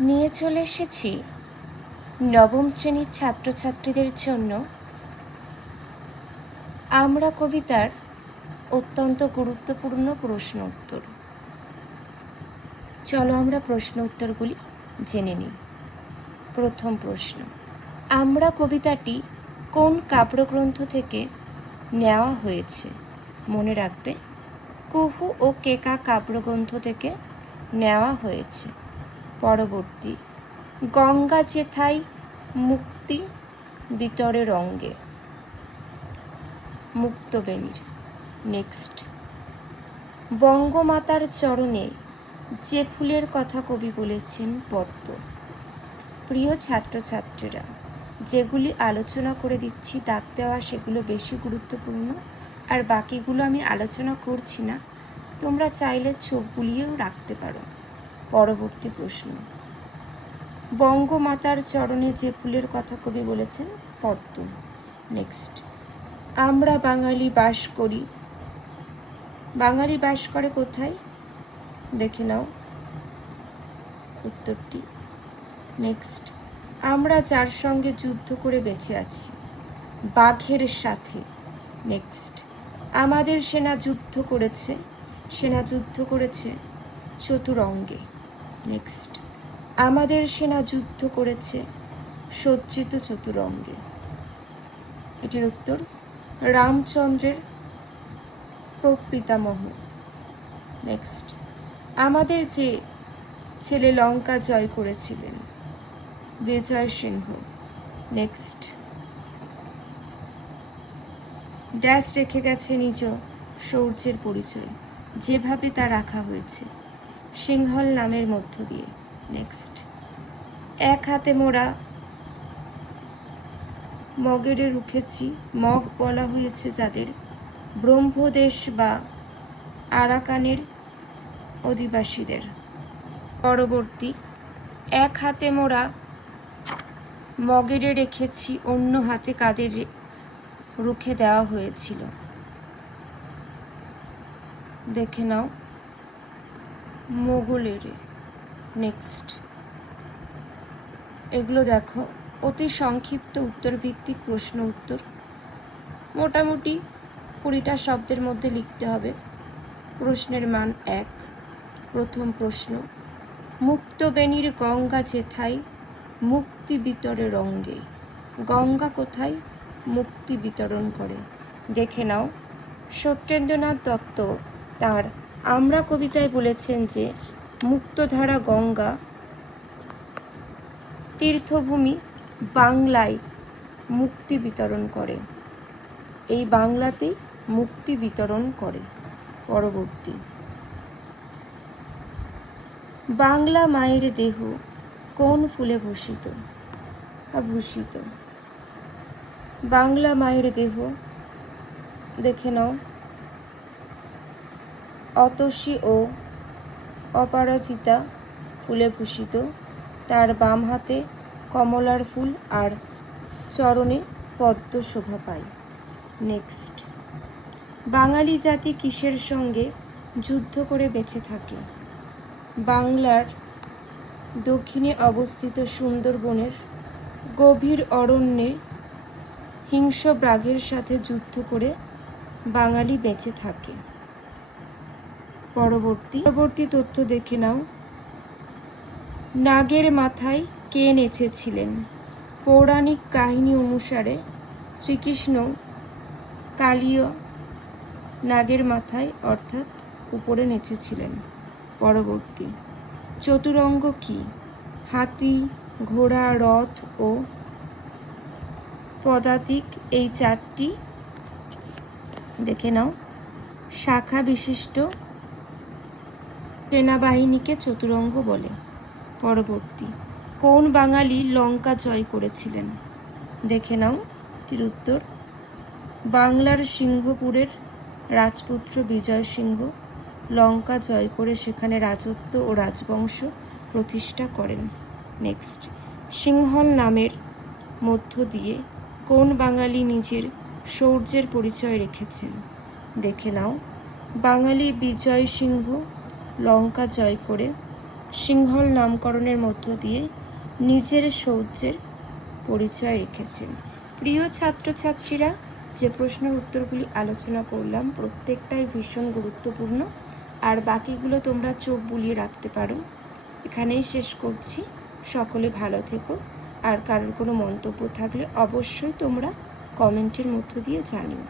নিয়ে চলে এসেছি নবম শ্রেণীর ছাত্রছাত্রীদের জন্য আমরা কবিতার অত্যন্ত গুরুত্বপূর্ণ প্রশ্ন উত্তর। চলো আমরা প্রশ্ন উত্তরগুলি জেনে নিই। প্রথম প্রশ্ন, আমরা কবিতাটি কোন কাব্যগ্রন্থ থেকে নেওয়া হয়েছে? মনে রাখবে, কুহু ও কেকা কাব্যগ্রন্থ থেকে নেওয়া হয়েছে। পরবর্তী, গঙ্গা যেথায় মুক্তি বিতরে রঙ্গে, মুক্তবেণীর। নেক্সট, বঙ্গমাতার চরণে যে ফুলের কথা কবি বলেছেন পদ্ম। প্রিয় ছাত্রছাত্রীরা, যেগুলি আলোচনা করে দিচ্ছি দাগ দেওয়া সেগুলো বেশি গুরুত্বপূর্ণ, আর বাকিগুলো আমি আলোচনা করছি না, তোমরা চাইলে চোখ বুলিয়েও রাখতে পারো। পরবর্তী প্রশ্ন, বঙ্গমাতার চরণে যে ফুলের কথা কবি বলেছেন পদ্ম। নেক্সট, আমরা বাঙালি বাস করি, বাঙালি বাস করে কোথায়? দেখে নাও উত্তরটি। নেক্সট, আমরা যার সঙ্গে যুদ্ধ করে বেঁচে আছি, বাঘের সাথে। নেক্সট, আমাদের সেনা যুদ্ধ করেছে চতুরঙ্গে। নেক্সট, আমাদের সেনা যুদ্ধ করেছে সজ্জিত চতুরঙ্গে। এটির উত্তর রামচন্দ্রের প্রপিতামহ। নেক্সট, আমাদের যে ছেলে লঙ্কা জয় করেছিলেন বিজয় সিংহ। নেক্সট, ড্যাশ রেখে গেছে নিজ শৌর্যের পরিচয়, যেভাবে তা রাখা হয়েছে সিংহল নামের মধ্য দিয়ে। নেক্সট, এক হাতে মোড়া মগেরে রুখেছি, মগ বলা হয়েছে যাদের ব্রহ্মদেশ বা আরাকানের অধিবাসীদের। পরবর্তী, এক হাতে মোড়া মগেরে রেখেছি, অন্য হাতে কাদের রুখে দেওয়া হয়েছিল? দেখে নাও মোগলের। নেক্সট, এগুলো দেখো অতি সংক্ষিপ্ত উত্তর ভিত্তিক প্রশ্ন উত্তর, মোটামুটি 20টা শব্দের মধ্যে লিখতে হবে। প্রশ্নের মান 1। প্রথম প্রশ্ন, মুক্তবেণীর গঙ্গা যেথায় মুক্তি বিতরে রঙ্গে, গঙ্গা কোথায় মুক্তি বিতরণ করে? দেখে নাও, সত্যেন্দ্রনাথ দত্ত তার আমরা কবিতায় বলেছেন যে মুক্তধারা গঙ্গা তীর্থভূমি বাংলায় মুক্তি বিতরণ করে, এই বাংলাতেই মুক্তি বিতরণ করে। পরবর্তী, বাংলা মায়ের দেহ কোন ফুলে ভূষিত? বাংলা মায়ের দেহ দেখে নাও, অতসী ও অপরাজিতা ফুলে ভূষিত, তার বাম হাতে কমলার ফুল আর চরণে পদ্ম শোভা পায়। নেক্সট, বাঙালি জাতি কিসের সঙ্গে যুদ্ধ করে বেঁচে থাকে? বাংলার দক্ষিণে অবস্থিত সুন্দরবনের গভীর অরণ্যে হিংস্র বাঘের সাথে যুদ্ধ করে বাঙালি বেঁচে থাকে। পরবর্তী তথ্য দেখে নাও, নাগের মাথায় কে নেচেছিলেন? পৌরাণিক কাহিনী অনুসারে শ্রীকৃষ্ণ কালীয় নাগের মাথায় অর্থাৎ উপরে নেচেছিলেন। পরবর্তী, চতুরঙ্গ কি? হাতি, ঘোড়া, রথ ও পদাতিক, এই 4টি দেখে নাও শাখা বিশিষ্ট সেনাবাহিনীকে চতুরঙ্গ বলে। পরবর্তী, কোন বাঙালি লঙ্কা জয় করেছিলেন? দেখে নাও এর উত্তর বাংলার সিংহপুরের রাজপুত্র বিজয় সিংহ লঙ্কা জয় করে সেখানে রাজত্ব ও রাজবংশ প্রতিষ্ঠা করেন। নেক্সট, সিংহল নামের মধ্য দিয়ে কোন বাঙালি নিজের শৌর্যের পরিচয় রেখেছেন? দেখে নাও বাঙালি বিজয় সিংহ লঙ্কা জয় করে সিংহল নামকরণের মধ্য দিয়ে নিজের শৌর্যের পরিচয় রেখেছেন। প্রিয় ছাত্রছাত্রীরা, যে প্রশ্নের উত্তরগুলি আলোচনা করলাম প্রত্যেকটাই ভীষণ গুরুত্বপূর্ণ, আর বাকিগুলো তোমরা চোখ বুলিয়ে রাখতে পারো। এখানেই শেষ করছি। সকলে ভালো থেকো, আর কারোর কোনো মন্তব্য থাকলে অবশ্যই তোমরা কমেন্টের মধ্য দিয়ে জানিও।